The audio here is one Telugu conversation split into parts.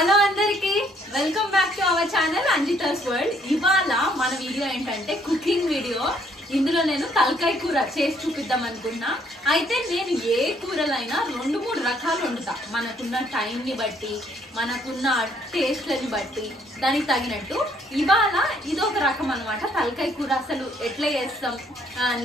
హలో అందరికి welcome back to our channel Anjitha's world. ఇవాళ మన వీడియో ఏంటంటే కుకింగ్ వీడియో. ఇందులో నేను తలకాయ కూర చేసి చూపిద్దాం అనుకున్నా. అయితే నేను ఏ కూరలైనా 2-3 రకాలు వండుతా, మనకున్న టైంని బట్టి, మనకున్న టేస్ట్లని బట్టి, దానికి తగినట్టు. ఇవాళ ఇది ఒక రకం అనమాట. తలకాయ కూర అసలు ఎట్లా చేస్తాం,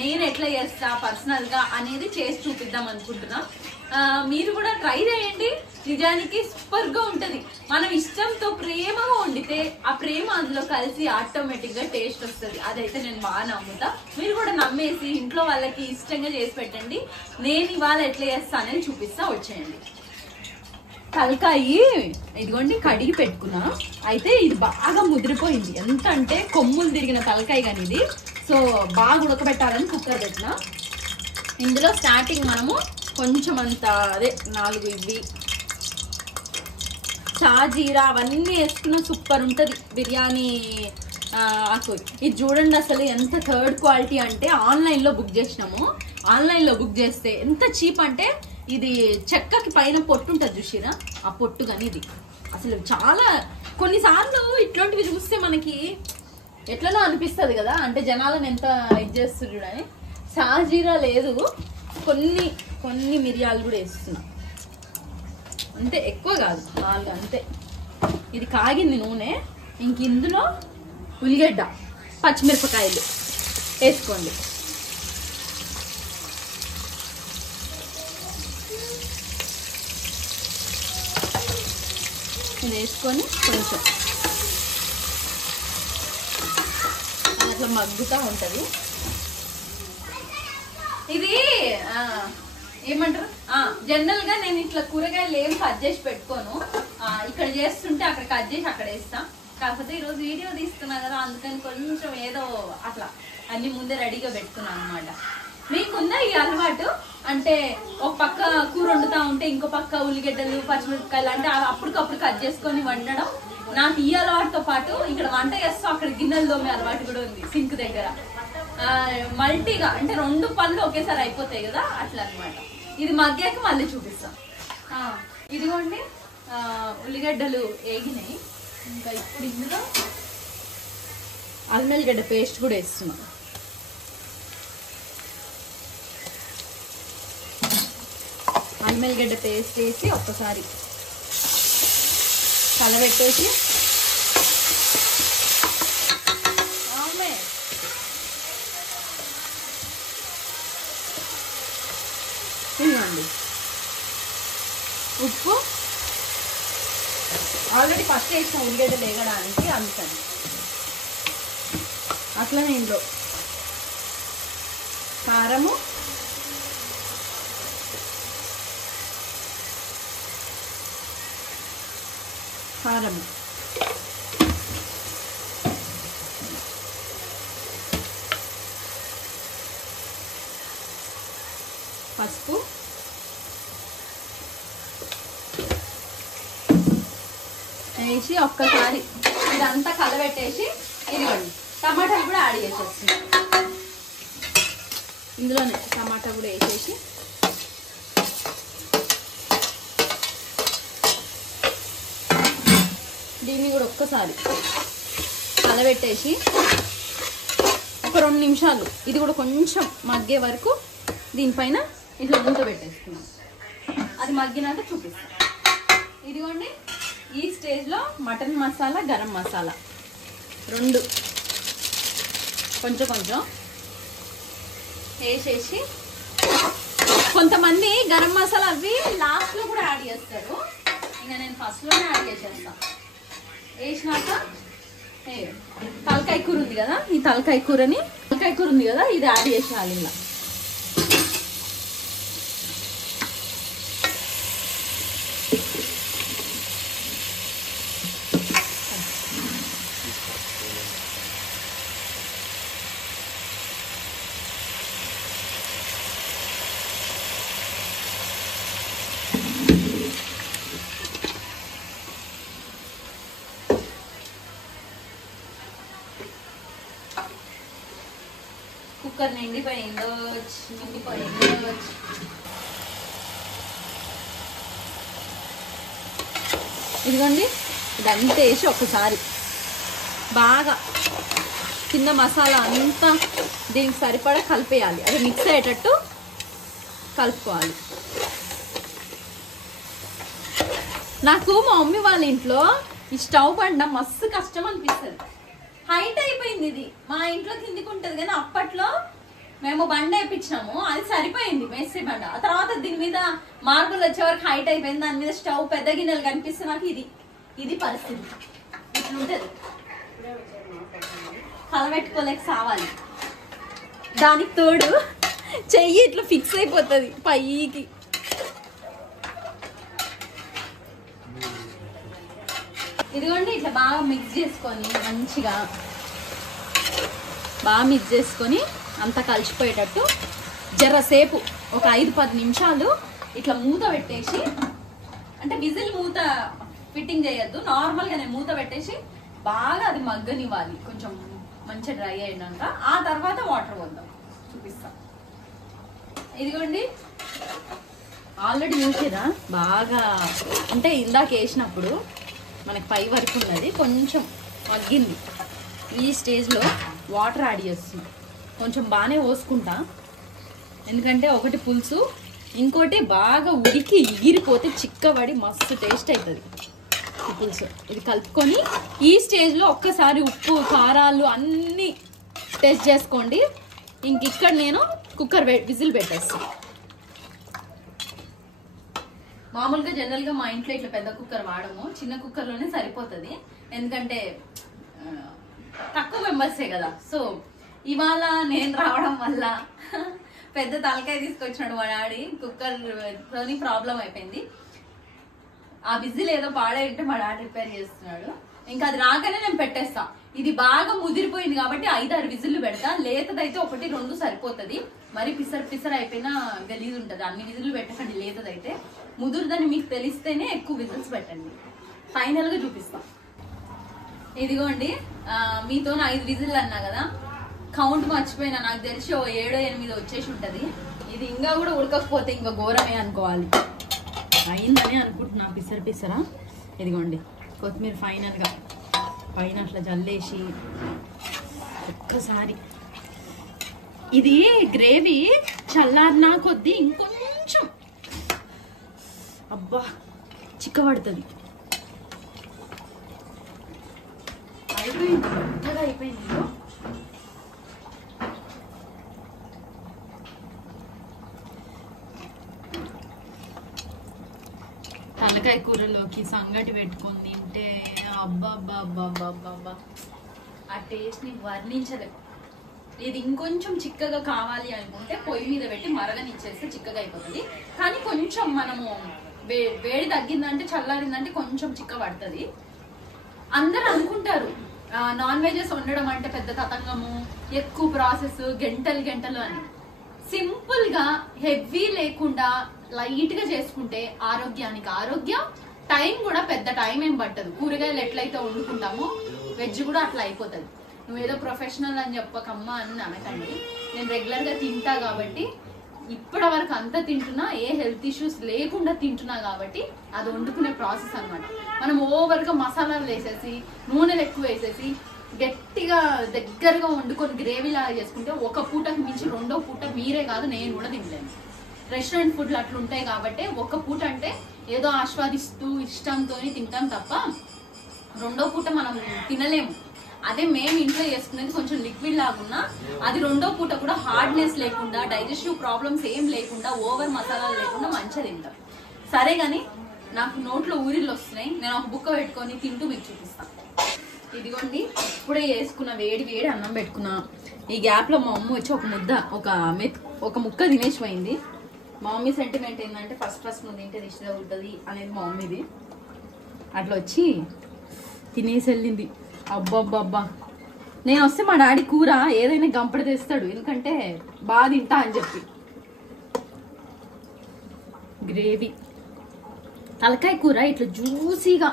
నేను ఎట్లా చేస్తా పర్సనల్గా అనేది చేసి చూపిద్దాం అనుకుంటున్నా. మీరు కూడా ట్రై చేయండి. నిజానికి సూపర్ గా ఉంటది. మనం ఇష్టంతో ప్రేమగా వండితే ఆ ప్రేమ అందులో కలిసి ఆటోమేటిక్ గా టేస్ట్ వస్తుంది. అదైతే నేను బాగా నమ్ముతా. మీరు కూడా నమ్మేసి ఇంట్లో వాళ్ళకి ఇష్టంగా చేసి పెట్టండి. నేను ఇవాళ ఎట్లా చేస్తానని చూపిస్తా, వచ్చేయండి. తలకాయి ఇదిగోండి కడిగి పెట్టుకున్నా. అయితే ఇది బాగా ముదిరిపోయింది. ఎంత అంటే కొమ్ములు తిరిగిన తలకాయ కానీ ఇది. సో బాగా ఉడకబెట్టాలని కుక్కర్ పెట్టిన. ఇందులో స్టార్టింగ్ మనము కొంచెం అంత అదే 4 ఇవి షాజీరా అవన్నీ వేసుకున్న సూపర్ ఉంటుంది బిర్యానీ ఆకు. ఇది చూడండి అసలు ఎంత థర్డ్ క్వాలిటీ అంటే ఆన్లైన్లో బుక్ చేసినాము. ఆన్లైన్లో బుక్ చేస్తే ఎంత చీప్ అంటే ఇది చెక్కకి పైన పొట్టు ఉంటుంది చూసిరా, ఆ పొట్టు కానీ ఇది అసలు చాలా కొన్నిసార్లు ఇట్లాంటివి చూస్తే మనకి ఎట్లనో అనిపిస్తుంది కదా, అంటే జనాలను ఎంత ఇది చేస్తుంది చూడని. షాజీరా లేదు, కొన్ని మిరియాలు కూడా వేస్తున్నా, అంతే, ఎక్కువ కాదు, 4 అంతే. ఇది కాగింది నూనె. ఇంక ఇందులో ఉల్లిగడ్డ, పచ్చిమిరపకాయలు వేసుకోండి. ఇది వేసుకొని కొంచెం అట్లా మగ్గుతూ ఉంటుంది. ఇది ఏమంటారు, జనరల్ గా నేను ఇట్లా కూరగాయలు ఏం కట్ చేసి పెట్టుకోను. ఇక్కడ చేస్తుంటే అక్కడ కట్ చేసి అక్కడ వేస్తా. కాకపోతే ఈరోజు వీడియో తీస్తున్నా కదా, అందుకని కొంచెం ఏదో అట్లా అన్ని ముందే రెడీగా పెట్టుకున్నాను అనమాట. మీకుందా ఈ అలవాటు? అంటే ఒక పక్క కూర వండుతా ఉంటే ఇంకో పక్క ఉల్లిగడ్డలు పచ్చిమిరపకాయలు అంటే అప్పటికప్పుడు కట్ చేసుకొని వండడం. నాకు ఈ అలవాటుతో పాటు ఇక్కడ వంట చేస్తూ అక్కడ గిన్నెలు తోమే అలవాటు కూడా ఉంది, సింక్ దగ్గర. మల్టీగా అంటే 2 పనులు ఒకేసారి అయిపోతాయి కదా, అట్లా అనమాట. ఇది మగ్గాక మళ్ళీ చూపిస్తాం. ఇదిగోండి ఉల్లిగడ్డలు వేగినాయి. ఇంకా ఇప్పుడు ఇందులో అల్లం వెల్లిగడ్డ పేస్ట్ కూడా వేస్తున్నాం. అల్లం వెల్లిగడ్డ పేస్ట్ వేసి ఒక్కసారి కలబెట్టేసి ఇవ్వండి. ఉప్పు ఆల్రెడీ ఫస్ట్ వేసిన ఉల్లిగడ్డ వేగడానికి, అందుకని. అట్లనే ఇందులో కారము, పసుపు, వేసి ఒక్కసారి ఇదంతా కలబెట్టేసి ఇదిగోండి టమాటాలు కూడా యాడ్ చేసేస్తుంది. ఇందులోనే టమాటా కూడా వేసేసి దీన్ని కూడా ఒక్కసారి కలబెట్టేసి ఒక 2 నిమిషాలు ఇది కూడా కొంచెం మగ్గే వరకు దీనిపైన ఇట్లా మూత పెట్టేసుకున్నాం. అది మగ్గినాక చూపిస్తాం. ఇదిగోండి ఈ స్టేజ్లో మటన్ మసాలా, గరం మసాలా 2 కొంచెం వేసేసి, కొంతమంది గరం మసాలా అవి లాస్ట్లో కూడా యాడ్ చేస్తారు. ఇంకా నేను ఫస్ట్లోనే యాడ్ చేసేస్తాను. వేసినాక తలకాయ కూర ఉంది కదా, ఈ తలకాయ కూర ఉంది కదా, ఇది యాడ్ చేసేయాలి. ఇలా కుక్కర్ నిండిపోయిందో. ఇదిగోండి, ఇదంతా వేసి ఒకసారి బాగా కింద మసాలా అంతా దీనికి సరిపడా కలిపేయాలి. అది మిక్స్ అయ్యేటట్టు కలుపుకోవాలి. నాకు మా మమ్మీ వాళ్ళ ఇంట్లో ఈ స్టవ్ బండ మస్తు కష్టం అనిపిస్తుంది. హైట్ అయిపోయింది. ఇది మా ఇంట్లో కిందికి ఉంటుంది కానీ అప్పట్లో మేము బండ వేయించినాము, అది సరిపోయింది మేసే బండ. ఆ తర్వాత దీని మీద మార్బుల్ వచ్చే వరకు హైట్ అయిపోయింది. దాని మీద స్టవ్ పెద్ద గిన్నెలు కనిపిస్తే నాకు ఇది పరిస్థితి ఇట్లుంటది. కలబెట్టుకోలేక సావాలి. దానికి తోడు చెయ్యి ఇట్లా ఫిక్స్ అయిపోతుంది పైకి. ఇదిగోండి, ఇట్లా బాగా మిక్స్ చేసుకొని మంచిగా మిక్స్ చేసుకొని అంతా కలిసిపోయేటట్టు జరసేపు ఒక 5-10 నిమిషాలు ఇట్లా మూత పెట్టేసి, అంటే విజిల్ మూత ఫిట్టింగ్ చేయొద్దు, నార్మల్గానే మూత పెట్టేసి బాగా అది మగ్గనివ్వాలి. కొంచెం మంచిగా డ్రై అయినాక ఆ తర్వాత వాటర్ పోద్దాం, చూపిస్తా. ఇదిగోండి, ఆల్రెడీ చూసిరా బాగా, అంటే ఇందాక వేసినప్పుడు మనకి పై వరకు ఉన్నది కొంచెం మగ్గింది. ఈ స్టేజ్లో వాటర్ యాడ్ చేస్తుంది. కొంచెం బాగానే పోసుకుంటా, ఎందుకంటే ఒకటి పులుసు, ఇంకోటి బాగా ఉడికి ఎగిరిపోతే చిక్కబడి మస్తు టేస్ట్ అవుతుంది ఈ పులుసు. ఇది కలుపుకొని ఈ స్టేజ్లో ఒక్కసారి ఉప్పు కారాలు అన్నీ టేస్ట్ చేసుకోండి. ఇక్కడ నేను కుక్కర్ విజిల్ పెట్టేస్తాను. మామూలుగా జనరల్గా మా ఇంట్లో ఇట్లా పెద్ద కుక్కర్ వాడము, చిన్న కుక్కర్లోనే సరిపోతుంది. ఎందుకంటే తక్కువ మెంబర్సే కదా. సో ఇవాళ నేను రావడం వల్ల పెద్ద తలకాయ తీసుకొచ్చినాడు మా డాడీ. కుక్కర్తోని ప్రాబ్లం అయిపోయింది. ఆ విజిల్ ఏదో పాడై ఉంటే మా డాడీ రిపేర్ చేస్తున్నాడు. ఇంకా అది రాగానే నేను పెట్టేస్తా. ఇది బాగా ముదిరిపోయింది కాబట్టి 5-6 విజిల్లు పెడతా. లేతదైతే 1-2 సరిపోతుంది. మరి పిసర్ అయిపోయినా గలీజ్ ఉంటుంది. అన్ని విజిల్లు పెట్టకండి. లేతదైతే ముదురుదని మీకు తెలిస్తేనే ఎక్కువ విజిల్స్ పెట్టండి. ఫైనల్ గా చూపిస్తా. ఇదిగోండి, మీతో 5 విజిల్లు అన్నా కదా, కౌంట్ మర్చిపోయినా. నాకు తెలిసి 7-8 వచ్చేసి ఉంటది. ఇది ఇంకా కూడా ఉడకకపోతే ఇంకా ఘోరమే అనుకోవాలి. అయిందని అనుకుంటున్నా. పిసరా. ఇదిగోండి, కొత్తిమీర ఫైనల్ గా పైన అట్లా జల్లేసి ఒక్కసారి. ఇది గ్రేవీ చల్లారినా కొద్దీ ఇంకొంచెం అబ్బా చిక్కబడుతుంది. అయిపోయింది. తలకాయ కూరలోకి సంగటి పెట్టుకొని తింటే అబ్బా ఆ టేస్ట్ ని వర్ణించలేదు. ఇది ఇంకొంచెం చిక్కగా కావాలి అనుకుంటే పొయ్యి మీద పెట్టి మరగనిచ్చేస్తే చిక్కగా అయిపోతుంది. కానీ కొంచెం మనము వేడి తగ్గిందంటే చల్లారిందంటే కొంచెం చిక్క పడుతుంది. అందరు అనుకుంటారు నాన్ వెజెస్ వండడం అంటే పెద్ద తతంగము, ఎక్కువ ప్రాసెస్, గంటలు అని. సింపుల్ గా హెవీ లేకుండా లైట్ గా చేసుకుంటే ఆరోగ్యానికి ఆరోగ్యం. టైం కూడా పెద్ద టైం ఏం పట్టదు. కూరగాయలు ఎట్లయితే వండుకుంటామో వెజ్ కూడా అట్లా అయిపోతుంది. నువ్వేదో ప్రొఫెషనల్ అని చెప్పకమ్మా అని అనకండి. నేను రెగ్యులర్ గా తింటా కాబట్టి, ఇప్పటి వరకు అంతా తింటున్నా, ఏ హెల్త్ ఇష్యూస్ లేకుండా తింటున్నా కాబట్టి అది వండుకునే ప్రాసెస్ అనమాట. మనం ఓవర్గా మసాలాలు వేసేసి నూనెలు ఎక్కువ వేసేసి గట్టిగా దగ్గరగా వండుకొని గ్రేవీ లాగా చేసుకుంటే ఒక పూటకి మించి 2వ పూట మీరే కాదు నేను కూడా తినలేను. రెస్టారెంట్ ఫుడ్లు అట్లా ఉంటాయి కాబట్టి ఒక పూట అంటే ఏదో ఆస్వాదిస్తూ ఇష్టంతో తింటాం తప్ప 2వ పూట మనం తినలేము. అదే మేము ఇంట్లో చేసుకునేది కొంచెం లిక్విడ్ లాగున్నా అది 2వ పూట కూడా హార్డ్నెస్ లేకుండా, డైజెస్టివ్ ప్రాబ్లమ్స్ ఏం లేకుండా, ఓవర్ మసాలాలు లేకుండా మంచిగా తింటాం. సరే కానీ నాకు నోట్లో ఊరిళ్ళు వస్తున్నాయి. నేను ఒక బుక్క పెట్టుకొని తింటూ మీకు చూపిస్తాను. ఇదిగోండి, ఇప్పుడే వేసుకున్న వేడి అన్నం పెట్టుకున్నా. ఈ గ్యాప్ లో మా మమ్మీ వచ్చి ఒక ముక్క తినేసిపోయింది. మా మమ్మీ సెంటిమెంట్ ఏంటంటే ఫస్ట్ నువ్వు తింటే దిష్టి తగులుతుంది అనేది మా మమ్మీది. అట్లా వచ్చి తినేసి వెళ్ళింది. అబ్బబ్బబ్బా, నేను వస్తే మా డాడీ కూర ఏదైనా గంపడి తెస్తాడు, ఎందుకంటే బాగా తింటా అని చెప్పి. గ్రేవీ తలకాయ కూర ఇట్లా జ్యూసీగా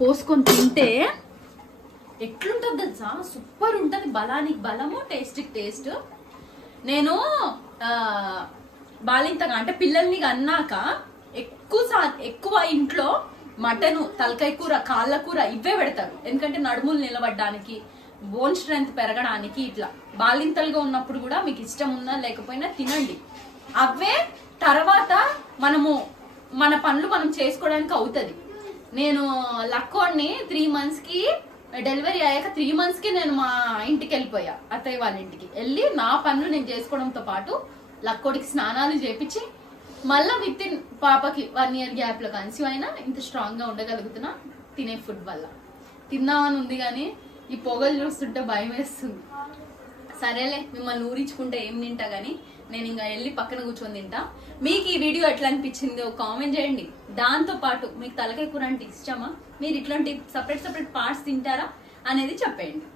పోసుకొని తింటే ఎట్లుంటుంది తెలుసా? సూపర్ ఉంటుంది. బలానికి బలము, టేస్ట్కి టేస్ట్. నేను బాలింతగా అంటే పిల్లల్ని అన్నాక ఎక్కువ ఇంట్లో మటను, తలకాయ కూర, కాళ్ళ కూర ఇవే పెడతారు. ఎందుకంటే నడుములు నిలబడడానికి, బోన్ స్ట్రెంత్ పెరగడానికి. ఇట్లా బాలింతలుగా ఉన్నప్పుడు కూడా మీకు ఇష్టం ఉన్నా లేకపోయినా తినండి. అవే తర్వాత మనము మన పనులు మనం చేసుకోవడానికి అవుతుంది. నేను లక్కోడిని 3 months కి డెలివరీ అయ్యాక 3 months కి నేను మా ఇంటికి వెళ్ళిపోయా, అత్తయ్య వాళ్ళ ఇంటికి వెళ్ళి నా పనులు నేను చేసుకోవడంతో పాటు లక్కోడికి స్నానాలు చేపించి మళ్ళీ విత్ ఇన్ పాపకి 1 year గ్యాప్ లో కన్సీవ్ అయినా ఇంత స్ట్రాంగ్ గా ఉండగలుగుతున్నా తినే ఫుడ్ వల్ల. తిందామని ఉంది కానీ ఈ పొగలు చూస్తుంటే భయం వేస్తుంది. సరేలే, మిమ్మల్ని ఊరించుకుంటే ఏం తింటా గానీ నేను ఇంకా వెళ్ళి పక్కన కూర్చొని తింటా. మీకు ఈ వీడియో ఎట్లా అనిపించిందో కామెంట్ చేయండి. దాంతో పాటు మీకు తలకాయ కూర అంటే ఇష్టమా, మీరు ఇట్లాంటి సపరేట్ పార్ట్స్ తింటారా అనేది చెప్పేయండి.